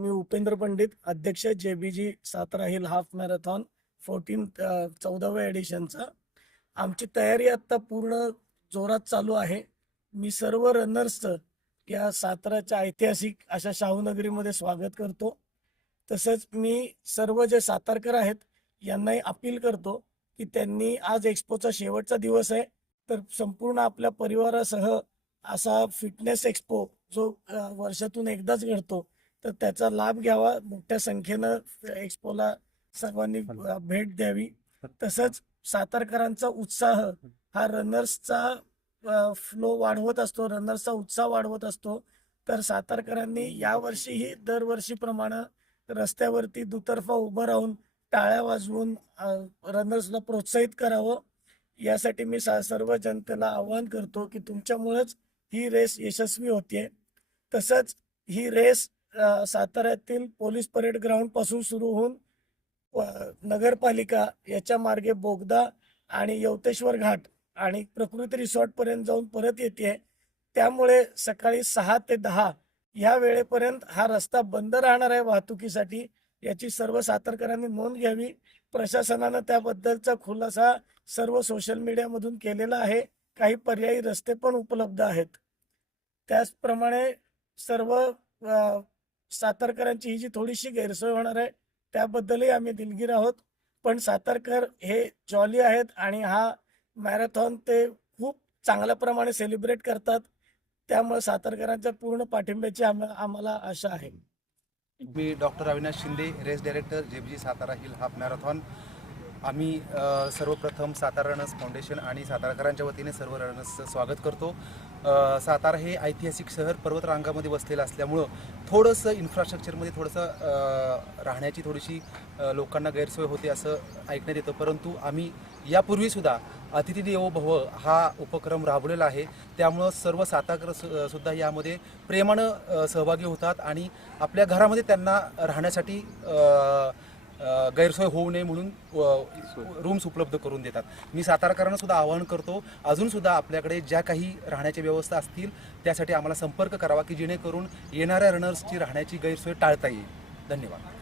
मी उपेंद्र पंडित, अध्यक्ष JBG Satara hill half marathon 14व्या एडिशनचा. आमची तयारी आता पूर्ण जोरात चालू आहे. मी सर्व रनर्सचं या साताराच्या ऐतिहासिक अशा शाहूनगरीमध्ये स्वागत करतो. तसंच मी सर्व जे सातारकर आहेत यांनाही अपील करतो की त्यांनी आज एक्स्पोचा शेवटचा दिवस आहे, तर संपूर्ण आपल्या परिवारासह असा फिटनेस एक्स्पो जो वर्षातून एकदाच घडतो, तर त्याचा लाभ घ्यावा. मोठ्या संख्येनं एक्स्पोला सर्वांनी भेट द्यावी. तसंच सातारकरांचा उत्साह हा रनर्सचा फ्लो वाढवत असतो, रनर्सचा उत्साह वाढवत असतो. तर सातारकरांनी यावर्षीही दरवर्षीप्रमाणे रस्त्यावरती दुतर्फा उभं राहून टाळ्या वाजवून रनर्सला प्रोत्साहित करावं. यासाठी मी सर्व जनतेला आवाहन करतो की तुमच्यामुळेच ही रेस यशस्वी होते. तसंच ही रेस साताऱ्यातील पोलीस परेड ग्राउंड पासून सुरू होऊन नगरपालिका याच्या मार्गे बोगदा आणि यवतेश्वर घाट आणि प्रकृती रिसॉर्ट पर्यंत जाऊन परत येते. त्यामुळे सकाळी 6 ते 10 या वेळेपर्यंत हा रस्ता बंद राहणार आहे वाहतुकीसाठी. याची सर्व सातारकरांनी नोंद घ्यावी. प्रशासनानं त्याबद्दलचा खुलासा सर्व सोशल मीडियामधून केलेला आहे. काही पर्यायी रस्ते पण उपलब्ध आहेत. त्याचप्रमाणे सर्व सातारकरांची ही जी थोडीशी गैरसोय होणार आहे त्याबद्दलही आम्ही दिलगीर आहोत. पण सातारकर हे जॉली आहेत आणि हा मॅरेथॉन ते खूप चांगल्या प्रमाणे सेलिब्रेट करतात. त्यामुळे सातारकरांच्या पूर्ण पाठिंब्याची आम्हाला आशा आहे. मी doctor Avinash Shinde, race director, JBG Satara hill half marathon. आम्ही सर्वप्रथम सातारा रनर्स फाउंडेशन आणि सातारकरांच्या वतीने सर्व रनर्सचं स्वागत करतो. सातारा हे ऐतिहासिक शहर पर्वतरांगामध्ये वसलेलं असल्यामुळं थोडंसं इन्फ्रास्ट्रक्चरमध्ये थोडंसं राहण्याची थोडीशी लोकांना गैरसोय होते असं ऐकण्यात येतं. परंतु आम्ही यापूर्वीसुद्धा अतिथी देवो भव हा उपक्रम राबवलेला आहे. त्यामुळं सर्व सातारकर सुद्धा यामध्ये प्रेमानं सहभागी होतात आणि आपल्या घरामध्ये त्यांना राहण्यासाठी गैरसोय होऊ नये म्हणून रूम्स उपलब्ध करून देतात. मी सातारकरांना सुद्धा आवाहन करतो, अजूनसुद्धा आपल्याकडे ज्या काही राहण्याच्या व्यवस्था असतील त्यासाठी आम्हाला संपर्क करावा की जेणेकरून येणाऱ्या रनर्सची राहण्याची गैरसोय टाळता येईल. धन्यवाद.